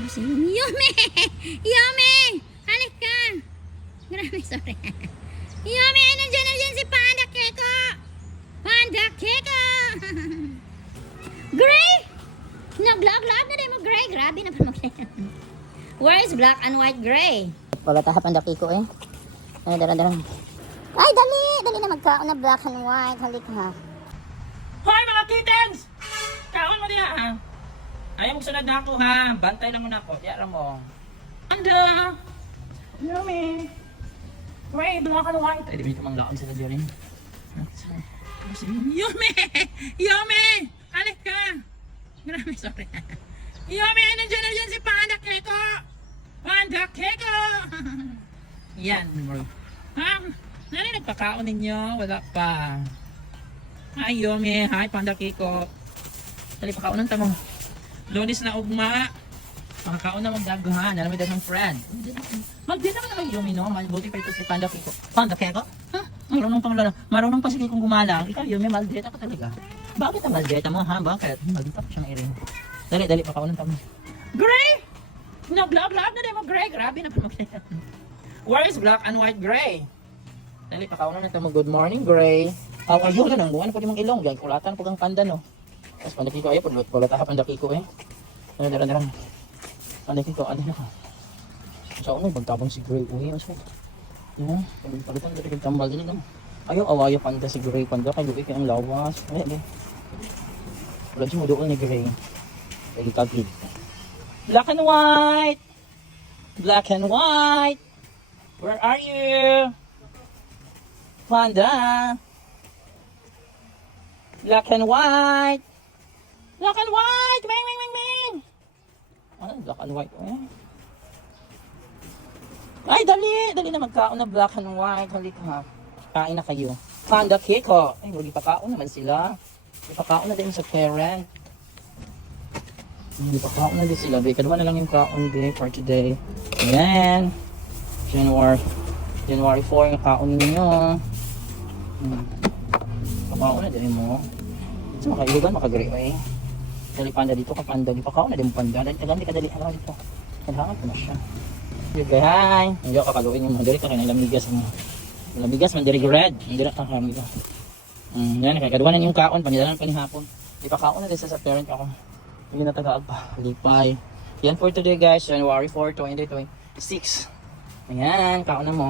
Yumi! Yumi! Halik ka! Grabe, sorry. Yumi! Nandiyan na dyan si Panda Keko! Panda Keko! Gray! Nag-vlog na rin mo, Gray. Grabe na pa mag- Where is black and white gray? Wala taha Panda Keko eh. Ay, darang. Ay, dali! Dali na magkaon na black and white. Halik ha. Hoy mga kittens! Kaon mo diha ha? Ayaw mo sunod na ako ha. Bantay lang muna ako. Yara mo. Anda! Yummy! Gray, black and white. Ay, di ba yung manglaon sila dyan rin? Yummy! Yummy! Alik ka! Grabe, sorry. Yummy! Nandiyan na dyan si Panda Keko! Panda Keko! Yan. Nani nagpakaon ninyo? Wala pa. Hi, Yummy. Hi, Panda Keko. Dali, pakaunan tamo. Lunis na ugma. Pakakaon na magdaghan. Alam mo ng friend. Mag-din naman naman Yummy, no? Buti pa ito si Panda Keko. Panda Keko? Ha? Marunong pang lala. Marunong pa sige kung gumala. Ikaw, Yummy, maldita ka talaga. Bakit ang maldita mo, ha? Bakit? Maldita pa siyang iring. Dali, pakaunan tamo. Gray! No, vlog na din mo, Gray. Grabe na pa mag- Where is black and white Gray? Dali, pakaunan na tamo. Good morning, Gray. How are you? Ganun, buwan po di mong ilong. Yan, kulatan po kang panda, no? Tapos Panda Keko, ayaw po, kulata ka Panda Keko, eh. Darang. Panda Keko, ano na ka? Sa may bagtabang si Gray, uwi, mas po. Yan, palitan ka rin tambal din, no? Ayaw, awayo Panda si Gray, Panda, kay Lupi, kayang lawas. Ay. Wala siya mo doon ni Gray. Lagi taglit. Black and white! Black and white! Where are you? Panda! Black and white! Black and white! Ming! Ano? Black and white? Eh? Ay, dali na magkaon na black and white. Halik ha. Kain na kayo. Panda Keko. Ay, wagi pakaon naman sila. Ipakaon na din sa parent. Ipakaon na din sila. Kadwa na lang yung kaon day for today. Ayan. January 4 yung kaon ninyo. Pakaon na din mo. So, makailugan, makagri eh. Dali Panda dito, kapanda di pa kao na din mo Panda. Dali kadali ano dito. Kailangan ko na siya. Okay, hi. Hindi ako kakaluin yung mga dali ka kaya lamigas mo. Lamigas man dali red. Hindi na kakami ko. Yan, kaya kaduwanan yung kaon, pangidalan pa ni hapon. Di pa kaon na din sa parent ako. Hindi na tagaag pa. Lipay. Yan for today guys, January 4, 2026. Ayan, kaon na mo.